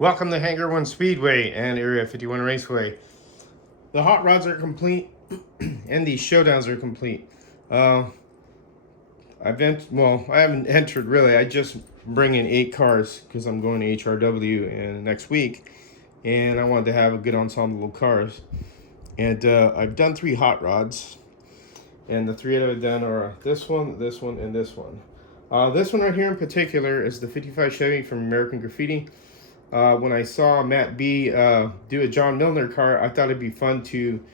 Welcome to Hangar 1 Speedway and Area 51 Raceway. The hot rods are complete and the showdowns are complete. I haven't entered really. I just bring in 8 cars because I'm going to HRW next week, and I wanted to have a good ensemble of cars. And I've done 3 hot rods, and the 3 that I've done are this one, this one, and this one. This one right here in particular is the 55 Chevy from American Graffiti. When I saw Matt B do a John Milner car, I thought it'd be fun to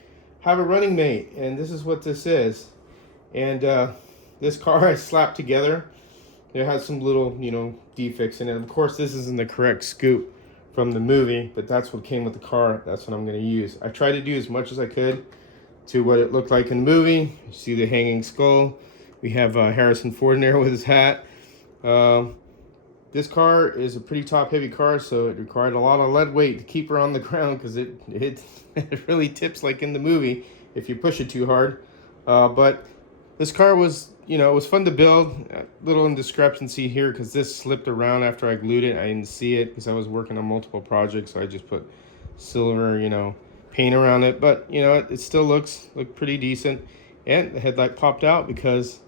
have a running mate, and this is what this is. And this car I slapped together. It has some little, defects in it. Of course, this isn't the correct scoop from the movie, but that's what came with the car. That's what I'm going to use. I tried to do as much as I could to what it looked like in the movie. You see the hanging skull. We have Harrison Ford in there with his hat. This car is a pretty top-heavy car, so it required a lot of lead weight to keep her on the ground because it really tips like in the movie if you push it too hard. But this car was, it was fun to build. A little indiscrepancy here because this slipped around after I glued it. I didn't see it because I was working on multiple projects, so I just put silver, paint around it. But, it still looks pretty decent. And the headlight popped out because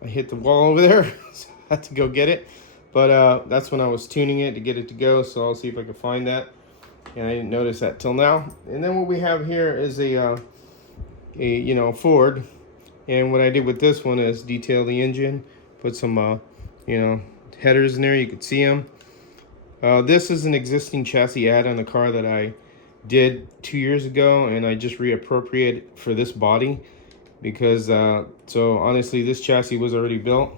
I hit the wall over there, so I had to go get it. But that's when I was tuning it to get it to go, so I'll see if I can find that. And I didn't notice that till now. And then what we have here is a Ford. And what I did with this one is detail the engine, put some headers in there. You could see them. This is an existing chassis add on the car that I did 2 years ago, and I just reappropriated for this body because so honestly this chassis was already built.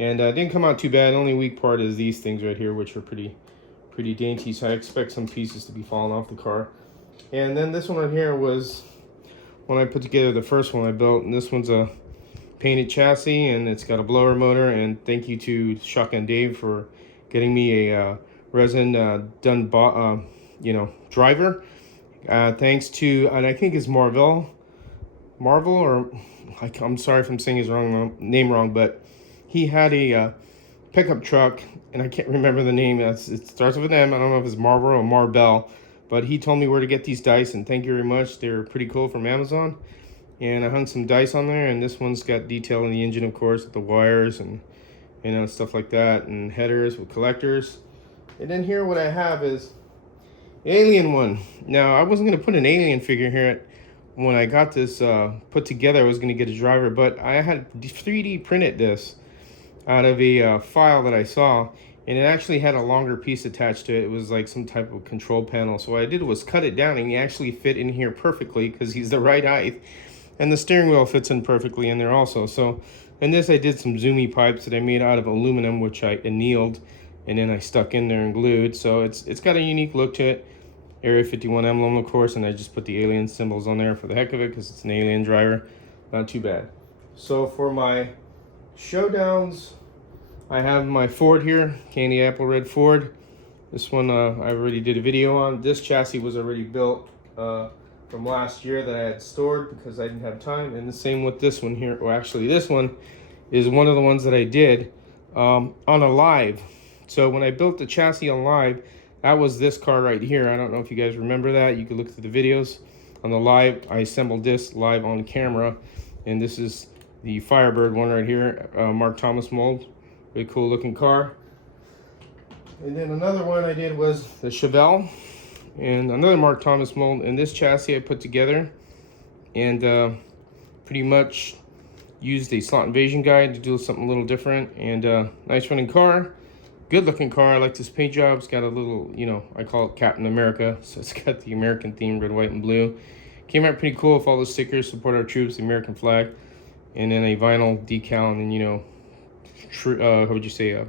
And it didn't come out too bad. The only weak part is these things right here, which are pretty dainty. So I expect some pieces to be falling off the car. And then this one right here was when I put together the first one I built. And this one's a painted chassis, and it's got a blower motor. And thank you to Shotgun Dave for getting me a resin driver. Thanks to, and I think it's Marvel, or I'm sorry if I'm saying his name wrong, but he had a pickup truck, and I can't remember the name. It starts with an M. I don't know if it's Marvel or Marbell, but he told me where to get these dice, and thank you very much. They're pretty cool from Amazon. And I hung some dice on there, and this one's got detail in the engine, of course, with the wires and stuff like that, and headers with collectors. And then here what I have is an alien one. Now, I wasn't going to put an alien figure here when I got this put together. I was going to get a driver, but I had 3D printed this out of a file that I saw, and it actually had a longer piece attached to it. It was like some type of control panel. So what I did was cut it down, and he actually fit in here perfectly because he's the right height, and the steering wheel fits in perfectly in there also. So in this I did some zoomy pipes that I made out of aluminum, which I annealed, and then I stuck in there and glued. So it's got a unique look to it. Area 51 emblem, of course, and I just put the alien symbols on there for the heck of it because it's an alien driver. Not too bad. So for my showdowns, I have my Ford here, candy apple red Ford. This one I already did a video on. This chassis was already built from last year that I had stored because I didn't have time. And the same with this one here. Well, actually, this one is one of the ones that I did on a live. So when I built the chassis on live, that was this car right here. I don't know if you guys remember that. You can look through the videos. On the live, I assembled this live on camera. And this is the Firebird one right here, Mark Thomas mold. Really cool looking car. And then another one I did was the Chevelle, and another Mark Thomas mold. And this chassis I put together, and pretty much used a slot invasion guide to do something a little different. And nice running car, good looking car. I like this paint job. It's got a little, I call it Captain America, so it's got the American theme, red, white, and blue. Came out pretty cool with all the stickers, support our troops, the American flag, and then a vinyl decal, and then how would you say,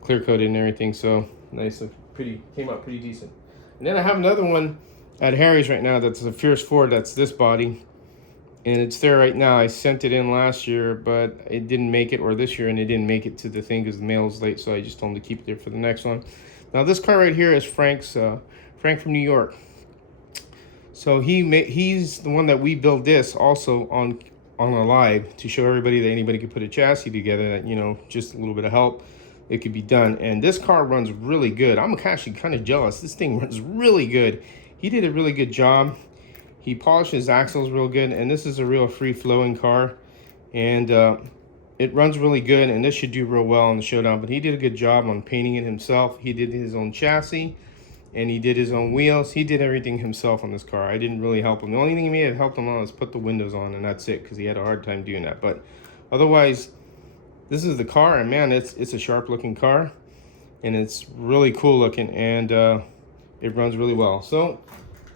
clear coated and everything. So nice, came out pretty decent. And then I have another one at Harry's right now that's a Fierce Ford. That's this body, and it's there right now. I sent it in last year, but it didn't make it, or this year, and it didn't make it to the thing because the mail was late, so I just told him to keep it there for the next one. Now this car right here is Frank from New York. So he's the one that we built this also on a live to show everybody that anybody could put a chassis together, that just a little bit of help. it could be done. And this car runs really good. I'm actually kind of jealous. This thing runs really good. He did a really good job. He polished his axles real good, and this is a real free-flowing car. And it runs really good, and this should do real well on the showdown. But he did a good job on painting it himself. He did his own chassis, and he did his own wheels. He did everything himself on this car. I didn't really help him. The only thing he may have helped him on was put the windows on, and that's it, because he had a hard time doing that. But otherwise, this is the car, and man, it's a sharp looking car, and it's really cool looking, and it runs really well. So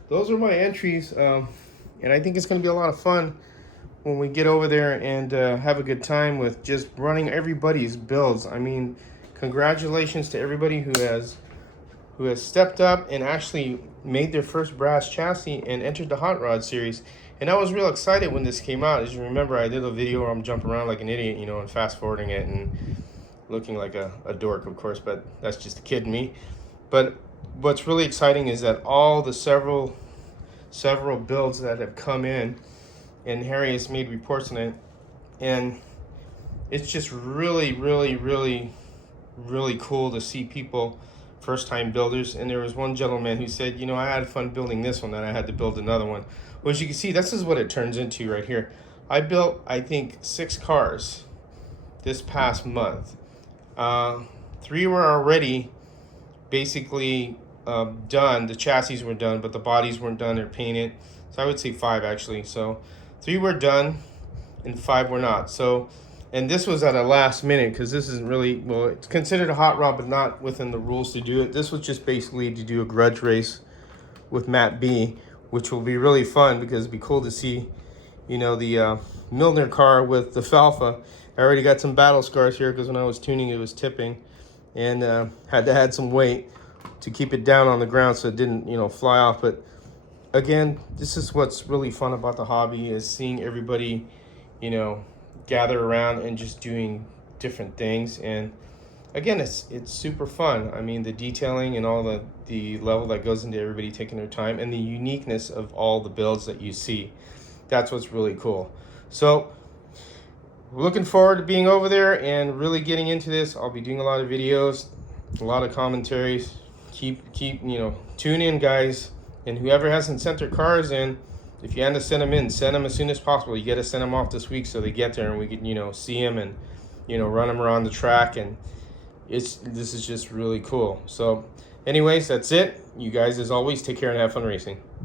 those are my entries, and I think it's going to be a lot of fun when we get over there and have a good time with just running everybody's builds. I mean, congratulations to everybody who has stepped up and actually made their first brass chassis and entered the Hot Rod series. And I was real excited when this came out. As you remember, I did a video where I'm jumping around like an idiot, you know, and fast forwarding it and looking like a dork, of course, but that's just a kid in me. But what's really exciting is that all the several builds that have come in, and Harry has made reports on it, and it's just really, really, really, really cool to see people, first-time builders. And there was one gentleman who said, you know, I had fun building this one, then I had to build another one. Well, as you can see, this is what it turns into right here. I built, I think, 6 cars this past month. 3 were already basically done. The chassis were done, but the bodies weren't done or painted. So I would say 5 actually. So 3 were done and 5 were not. So, and this was at a last minute, because this isn't really, well, it's considered a hot rod, but not within the rules to do it. This was just basically to do a grudge race with Matt B, which will be really fun, because it'd be cool to see, you know, the Milner car with the Falfa. I already got some battle scars here, because when I was tuning it was tipping, and had to add some weight to keep it down on the ground so it didn't, you know, fly off. But again, this is what's really fun about the hobby, is seeing everybody, you know, gather around and just doing different things. And again, it's super fun. I mean, the detailing and all the level that goes into everybody taking their time, and the uniqueness of all the builds that you see. That's what's really cool. So we're looking forward to being over there and really getting into this. I'll be doing a lot of videos, a lot of commentaries. Keep you know, tune in, guys. And whoever hasn't sent their cars in, if you had to send them in, send them as soon as possible. You got to send them off this week so they get there and we can, you know, see them and, you know, run them around the track. And this is just really cool. So anyways, that's it. You guys, as always, take care and have fun racing.